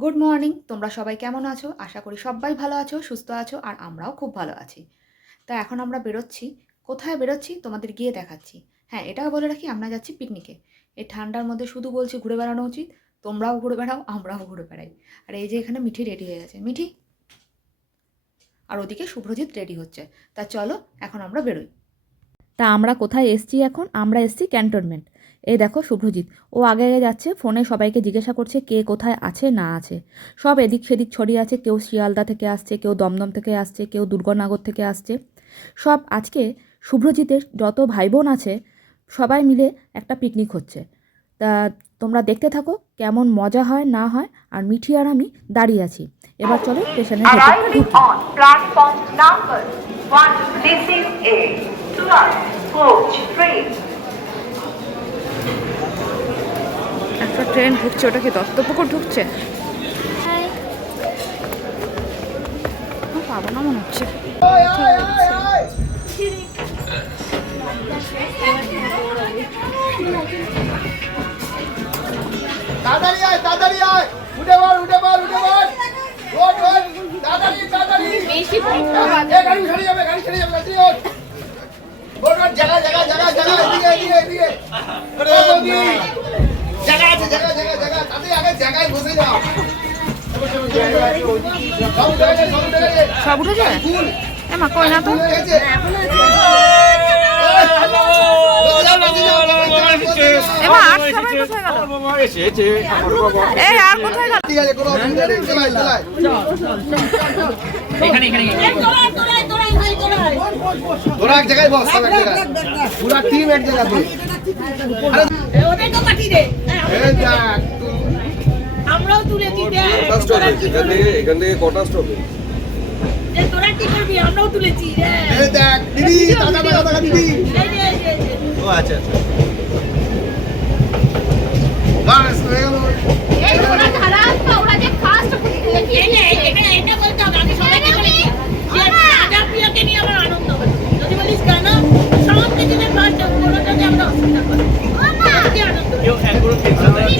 Good morning. তোমরা সবাই কেমন আছো? আশা করি সবাই ভালো আছো, সুস্থ আছো, আর আমরাও খুব ভালো আছি। তা এখন আমরা বেরোচ্ছি। কোথায় বেরোচ্ছি তোমাদের গিয়ে দেখাচ্ছি। হ্যাঁ, এটাও বলে রাখি, আমরা যাচ্ছি পিকনিকে। এই ঠান্ডার মধ্যে শুধু বলছি ঘুরে বেড়ানো উচিত। তোমরাও ঘুরে বেড়াও, আমরাও ঘুরে বেড়াই। আর এই যে এখানে মিঠি রেডি হয়ে গেছে। মিঠি, আর ওদিকে শুভ্রজিৎ রেডি হচ্ছে। তা চলো এখন আমরা বেরোই। তা আমরা কোথায় এসছি এখন? আমরা এসছি ক্যান্টনমেন্ট। এই দেখো শুভ্রজিৎ, ও আগে আগে যাচ্ছে, ফোনে সবাইকে জিজ্ঞাসা করছে কে কোথায় আছে না আছে। সব এদিক সেদিক ছড়িয়ে আছে, কেউ শিয়ালদা থেকে আসছে, কেউ দমদম থেকে আসছে, কেউ দুর্গানগর থেকে আসছে। সব আজকে শুভ্রজিতের যত ভাই বোন আছে সবাই মিলে একটা পিকনিক হচ্ছে। তা তোমরা দেখতে থাকো কেমন মজা হয় না হয়। আর মিঠি আর আমি দাঁড়িয়ে আছি। এবার চলো স্টেশনের ভেতরটা ঢুকি। On platform number 1, this is a Surat coach train. একটা ট্রেন ঢুকছে, ওটা কি দত্তপুকুর ঢুকছে? পাবো না মনে হচ্ছে। তাড়াতাড়ি আয়, তাড়াতাড়ি আয়, উঠে বল, উঠে বল, উঠে বল, ওঠ, ওঠ, তাড়াতাড়ি, তাড়াতাড়ি, বেশি গাড়ি ছেড়ে যাবে, গাড়ি ছেড়ে যাবে, তাড়াতাড়ি ওঠ, ওঠ, ওঠ, জায়গা, জায়গা, জায়গা, জায়গা, এদিকে, এদিকে, এদিকে, জায়গা আছে, জায়গা, জায়গা, জায়গা, তাড়াতাড়ি আগে জায়গায় বসে যাও। সব উঠে গেছে, সব উঠে গেছে, সব উঠে যায়? এমা কই না তো। এমা আর সবাই কোথায় গেল? এই আর কোথায় গেল? ঠিক আছে, কোনো অসুবিধা নেই, চলাই, চলাই। তোরা এক জায়গায় বস, সব এক জায়গায়, পুরা টিম এক জায়গায় বস। এই দেখ, আমরাও তুলেছি এখান থেকে কটা স্টপ? তোরা কি করবি? আমরাও তুলেছি এই দেখ, দিদি, টাকা, টাকা, টাকা, দিদি। ও আচ্ছা, আচ্ছা। বাস, হয়ে গেল। এটা বলতে হবে আমি সবাইকে বলেছি যে রাজা প্রিয়কে নিয়ে আমার আনন্দ হবে। যদি বলিস কেন সব কিছুতে ফার্স্ট কোনোটাতে আমরা অসুবিধা করি কি আনন্দ টেনশন নেই।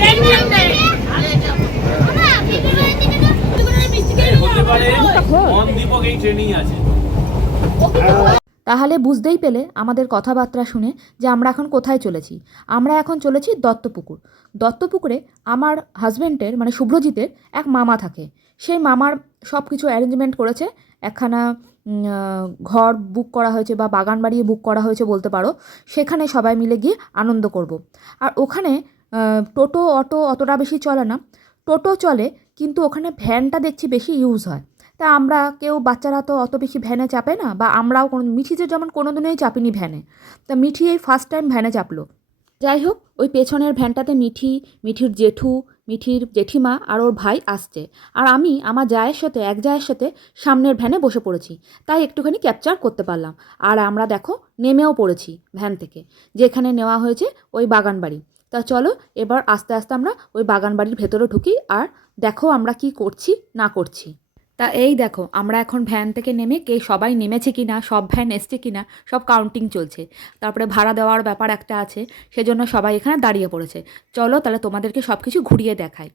তাহলে বুঝতেই পেলে আমাদের কথাবার্তা শুনে যে আমরা এখন কোথায় চলেছি। আমরা এখন চলেছি দত্তপুকুর। দত্তপুকুরে আমার হাজব্যান্ডের মানে শুভ্রজিতের এক মামা থাকে। সেই মামার সব কিছু অ্যারেঞ্জমেন্ট করেছে। একখানা ঘর বুক করা হয়েছে বা বাগান বাড়িয়ে বুক করা হয়েছে বলতে পারো। সেখানে সবাই মিলে গিয়ে আনন্দ করব। আর ওখানে টোটো অটো অতটা বেশি চলে না। টোটো চলে, কিন্তু ওখানে ভ্যানটা দেখছি বেশি ইউজ হয়। তা আমরা কেউ বাচ্চারা তো অত বেশি ভ্যানে চাপে না, বা আমরাও মিঠি যে যেমন কোনো দিনই চাপিনি ভ্যানে। তা মিঠি এই ফার্স্ট টাইম ভ্যানে চাপলো। যাই হোক, ওই পেছনের ভ্যানটাতে মিঠি, মিঠির জেঠু, মিঠির জেঠিমা আর ওর ভাই আসছে। আর আমি আমার জায়ের সাথে এক জায়ের সাথে সামনের ভ্যানে বসে পড়েছি, তাই একটুখানি ক্যাপচার করতে পারলাম। আর আমরা দেখো নেমেও পড়েছি ভ্যান থেকে, যেখানে নেওয়া হয়েছে ওই বাগান বাড়ি। তা চলো এবার আস্তে আস্তে আমরা ওই বাগান বাড়ির ভেতরে ঢুকি, আর দেখো আমরা কি করছি না করছি। তা এই দেখো আমরা এখন ভ্যান থেকে নেমে কে সবাই নেমেছে কি না, সব ভ্যান এসছে কি না, সব কাউন্টিং চলছে। তারপরে ভাড়া দেওয়ার ব্যাপার একটা আছে, সেজন্য সবাই এখানে দাঁড়িয়ে পড়েছে। চলো তাহলে তোমাদেরকে সব কিছু ঘুরিয়ে দেখাই।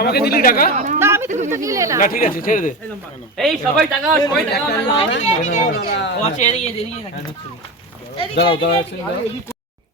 আমাকে দিলি টাকা? না, আমি তো না, ঠিক আছে, ছেড়ে দে। এই সবাই টাকা, সবাই টাকা। ও আছে এদিকে এদিকে দাঁড়াও, দাঁড়াও।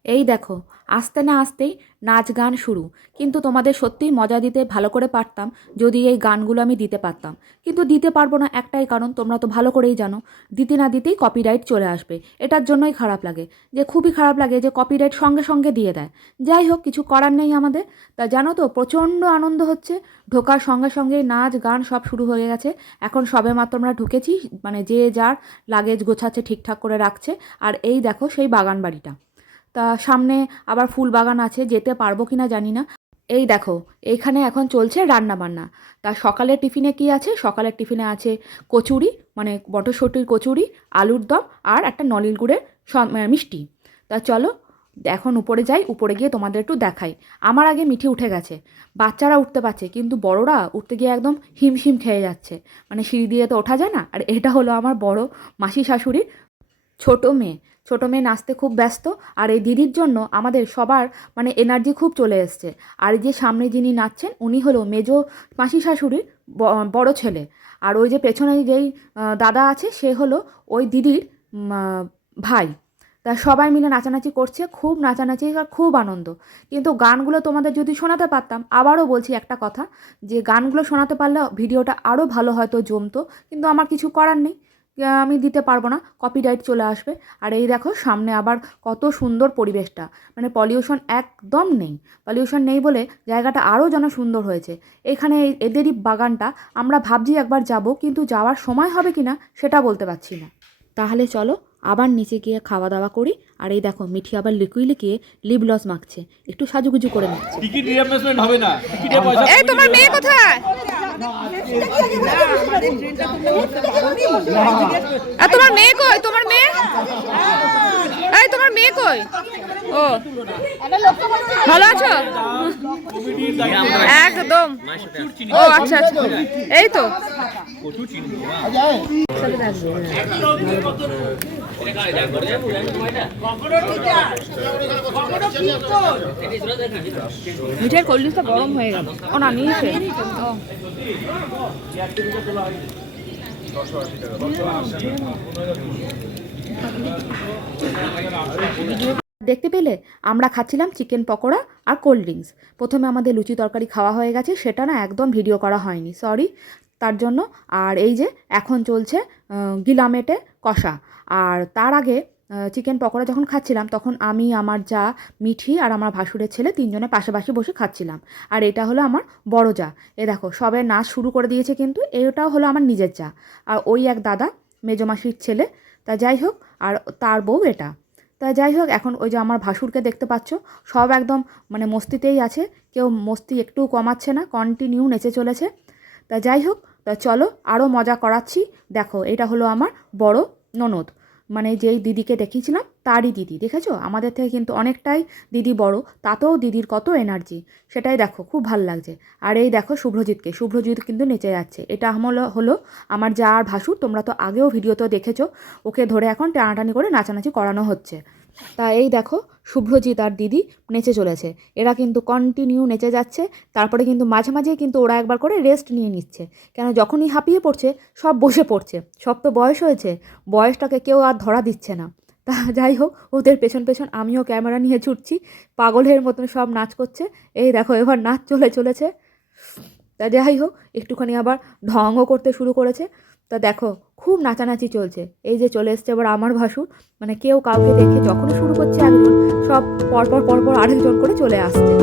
এই দেখো আসতে না আসতেই নাচ গান শুরু। কিন্তু তোমাদের সত্যিই মজা দিতে ভালো করে পারতাম যদি এই গানগুলো আমি দিতে পারতাম, কিন্তু দিতে পারবো না একটাই কারণ, তোমরা তো ভালো করেই জানো, দিতে না দিতেই কপিরাইট চলে আসবে। এটার জন্যই খারাপ লাগে, যে খুবই খারাপ লাগে যে কপিরাইট সঙ্গে সঙ্গে দিয়ে দেয়। যাই হোক, কিছু করার নেই আমাদের। তা জানো তো প্রচণ্ড আনন্দ হচ্ছে। ঢোকার সঙ্গে সঙ্গেই নাচ গান সব শুরু হয়ে গেছে। এখন সবে মাত্র আমরা ঢুকেছি, মানে যে যার লাগেজ গোছাচ্ছে, ঠিকঠাক করে রাখছে। আর এই দেখো সেই বাগান বাড়িটা। তা সামনে আবার ফুল বাগান আছে, যেতে পারবো কি না জানি না। এই দেখো এইখানে এখন চলছে রান্না বান্না। তা সকালের টিফিনে কি আছে? সকালের টিফিনে আছে কচুরি, মানে মটরশুঁটির কচুরি, আলুর দম আর একটা নলিন গুড়ের মিষ্টি। তা চলো এখন উপরে যাই, উপরে গিয়ে তোমাদের একটু দেখাই। আমার আগে মিঠি উঠে গেছে, বাচ্চারা উঠতে পারছে, কিন্তু বড়রা উঠতে গিয়ে একদম হিমশিম খেয়ে যাচ্ছে। মানে সিঁড়ি দিয়ে তো ওঠা যায় না। আর এটা হলো আমার বড় মাসি শাশুড়ির ছোট মেয়ে। ছোটো মেয়ে নাচতে খুব ব্যস্ত, আর এই দিদির জন্য আমাদের সবার মানে এনার্জি খুব চলে এসছে। আর এই যে সামনে যিনি নাচছেন উনি হলো মেজো মাসি শাশুড়ির বড় ছেলে, আর ওই যে পেছনে যেই দাদা আছে সে হলো ওই দিদির ভাই। তা সবাই মিলে নাচানাচি করছে, খুব নাচানাচি আর খুব আনন্দ। কিন্তু গানগুলো তোমাদের যদি শোনাতে পারতাম, আবারও বলছি একটা কথা, যে গানগুলো শোনাতে পারলে ভিডিওটা আরও ভালো হয়তো জমতো, কিন্তু আমার কিছু করার নেই, আমি দিতে পারবো না, কপিরাইট চলে আসবে। আর এই দেখো সামনে আবার কত সুন্দর পরিবেশটা, মানে পলিউশন একদম নেই, পলিউশন নেই বলে জায়গাটা আরও যেন সুন্দর হয়েছে। এখানে এদেরই বাগানটা, আমরা ভাবছি একবার যাব, কিন্তু যাওয়ার সময় হবে কি না সেটা বলতে পারছি না। তাহলে চলো আবার নিচে গিয়ে খাওয়া দাওয়া করি। আর এই দেখো মিঠি আবার লুকিয়ে লুকিয়ে লিপ গ্লস মাখছে, একটু সাজুগুজু করে নিচ্ছে। টিকিট রিইম্বার্সমেন্ট হবে না, টিকিটের পয়সা। এই তোমার মেয়ে কোথায়? আর তোমার মেয়ে কই? তোমার মেয়ে? এই তোমার মেয়ে কই? ও ভালো আছো? একদম। ও আচ্ছা আচ্ছা, এই তো মিঠের কোল্ড ড্রিঙ্কসটা গরম হয়ে গেল। ও না নিয়েছে। দেখতে পেলে আমরা খাচ্ছিলাম চিকেন পকোড়া আর কোল্ড ড্রিঙ্কস। প্রথমে আমাদের লুচি তরকারি খাওয়া হয়ে গেছে, সেটা না একদম ভিডিও করা হয়নি, সরি তার জন্য। আর এই যে এখন চলছে গিলামেটে কষা। আর তার আগে চিকেন পকোড়া যখন খাচ্ছিলাম তখন আমি, আমার যা, মিঠি আর আমার ভাসুরের ছেলে তিনজনে পাশাপাশি বসে খাচ্ছিলাম। আর এটা হলো আমার বড় যা। এ দেখো সবে নাচ শুরু করে দিয়েছে, কিন্তু এটাও হলো আমার নিজের যা। আর ওই এক দাদা মেজমাসির ছেলে, তা যাই হোক, আর তার বউ এটা। তা যাই হোক, এখন ওই যে আমার ভাসুরকে দেখতে পাচ্ছ, সব একদম মানে মস্তিতেই আছে, কেউ মস্তি একটু কমাচ্ছে না, কন্টিনিউ নেচে চলেছে। তা যাই হোক, তা চলো আরও মজা করাচ্ছি। দেখো এটা হলো আমার বড় ননদ, মানে যেই দিদিকে দেখিয়েছিলাম তারই দিদি, দেখেছো? আমাদের থেকে কিন্তু অনেকটাই দিদি বড়, তাতেও দিদির কত এনার্জি, সেটাই দেখো, খুব ভালো লাগছে। আর এই দেখো শুভ্রজিৎ কিন্তু নেচে যাচ্ছে। এটা হলো আমার যা আর ভাসুর, তোমরা তো আগেও ভিডিওতেও দেখেছো, ওকে ধরে এখন টানাটানি করে নাচানাচি করানো হচ্ছে। তা এই দেখো শুভ্রজিৎ আর দিদি নেচে চলেছে, এরা কিন্তু কন্টিনিউ নেচে যাচ্ছে। তারপরে কিন্তু মাঝে মাঝে কিন্তু ওরা একবার করে রেস্ট নিয়ে নিচ্ছে, কেন যখনই হাঁপিয়ে পড়ছে সব বসে পড়ছে। সব তো বয়স হয়েছে, বয়সটাকে কেউ আর ধরা দিচ্ছে না। তা যাই হোক, ওদের পেছন পেছন আমিও ক্যামেরা নিয়ে ছুটছি, পাগলের মতন সব নাচ করছে। এই দেখো এবার নাচ চলেছে। তা যাই হোক, একটুখানি আবার ঢংও করতে শুরু করেছে। তা দেখো খুব নাচানাচি চলছে। এই যে চলে এসছে এবার আমার ভাসুর, মানে কেউ কাউকে দেখে যখনই শুরু করছে একজন, সব পরপর আরেকজন করে চলে আসছে।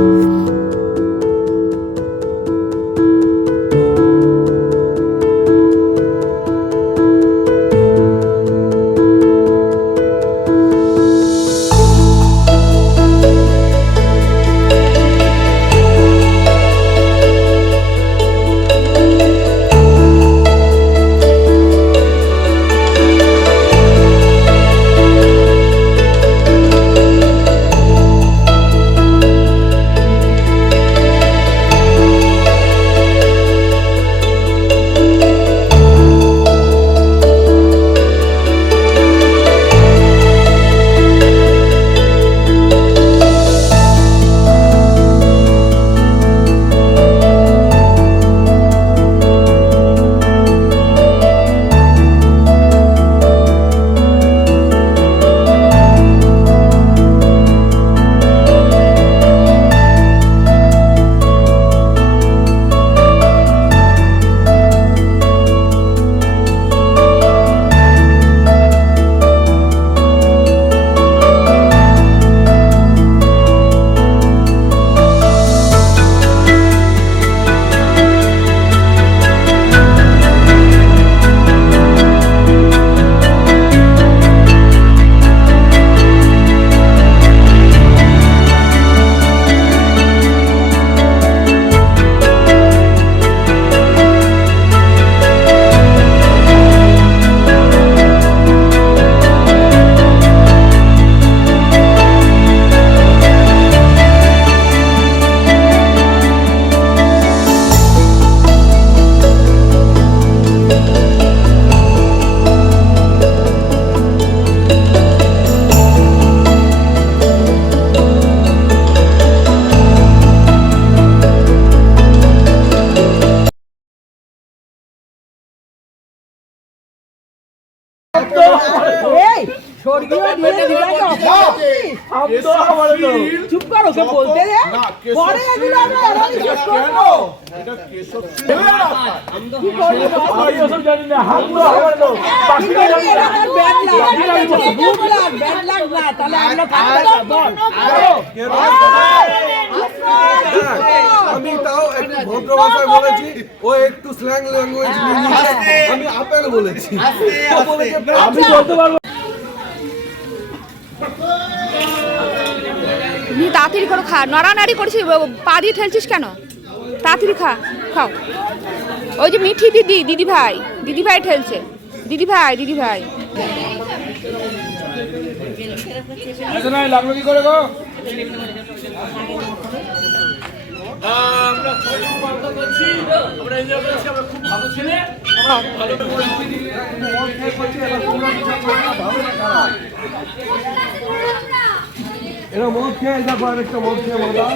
চুপ করো, ওকে বলতে দে। পরে এগুলো আমরা analysis করবো। Bad luck না, তাহলে আমরা বল। আমি তাও একটু ভদ্র ভাষায় বলেছি, ও একটু স্ল্যাং ল্যাঙ্গুয়েজ আমি আপেল বলেছি। আমি বলতে পারবো তুমি তাড়াতাড়ি করে খা, নড়ানাড়ি করছিস, পা দিয়ে ঠেলছিস কেন? তাড়াতাড়ি খাও। ওই যে মিঠি দিদি ভাই ঠেলছে, দিদি ভাই লাগলো কি করে গো? এরা মদ খেয়ে দেখো, আরেকটা মদ খেয়ে মাথা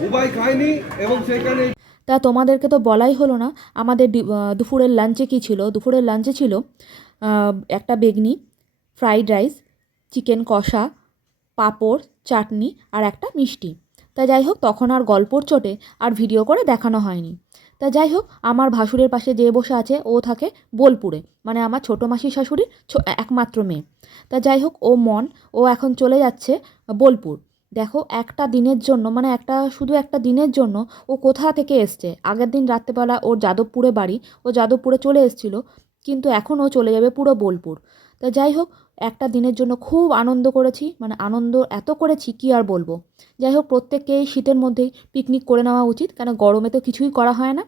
বুবাই খায়নি এবং সেখানে। তা তোমাদেরকে তো বলাই হলো না আমাদের দুপুরের লাঞ্চে কী ছিল। দুপুরের লাঞ্চে ছিল একটা বেগনি, ফ্রাইড রাইস, চিকেন কষা, পাঁপড়, চাটনি আর একটা মিষ্টি। তা যাই হোক, তখন আর গল্পর চোটে আর ভিডিও করে দেখানো হয়নি। তা যাই হোক, আমার ভাসুরের পাশে যে বসে আছে ও থাকে বোলপুরে, মানে আমার ছোটো মাসির শাশুড়ির একমাত্র মেয়ে। তা যাই হোক, ও এখন চলে যাচ্ছে বোলপুর। দেখো, একটা দিনের জন্য, মানে শুধু একটা দিনের জন্য ও কোথা থেকে এসছে। আগের দিন রাত্রেবেলা ওর যাদবপুরে বাড়ি, ও যাদবপুরে চলে এসেছিলো, কিন্তু এখন ও চলে যাবে পুরো বোলপুর। তা যাই হোক, একটা দিনের জন্য খুব আনন্দ করেছি, মানে আনন্দ এত করেছি কি আর বলবো। যাই হোক, প্রত্যেককেই শীতের মধ্যেই পিকনিক করে নেওয়া উচিত, কেন গরমে তো কিছুই করা হয় না।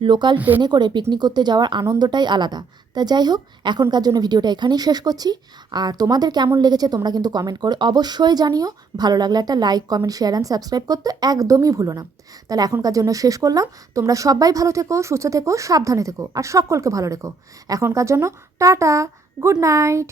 লোকাল ট্রেনে করে পিকনিক করতে যাওয়ার আনন্দটাই আলাদা। তা যাই হোক, এখনকার জন্য ভিডিওটা এখানেই শেষ করছি। আর তোমাদের কেমন লেগেছে তোমরা কিন্তু কমেন্ট করে অবশ্যই জানিও। ভালো লাগলে একটা like, comment, share and subscribe করতে একদমই ভুলো না। তাহলে এখনকার জন্য শেষ করলাম। তোমরা সবাই ভালো থেকো, সুস্থ থেকো, সাবধানে থেকো আর সকলকে ভালো রেখো। এখনকার জন্য টাটা, গুড নাইট।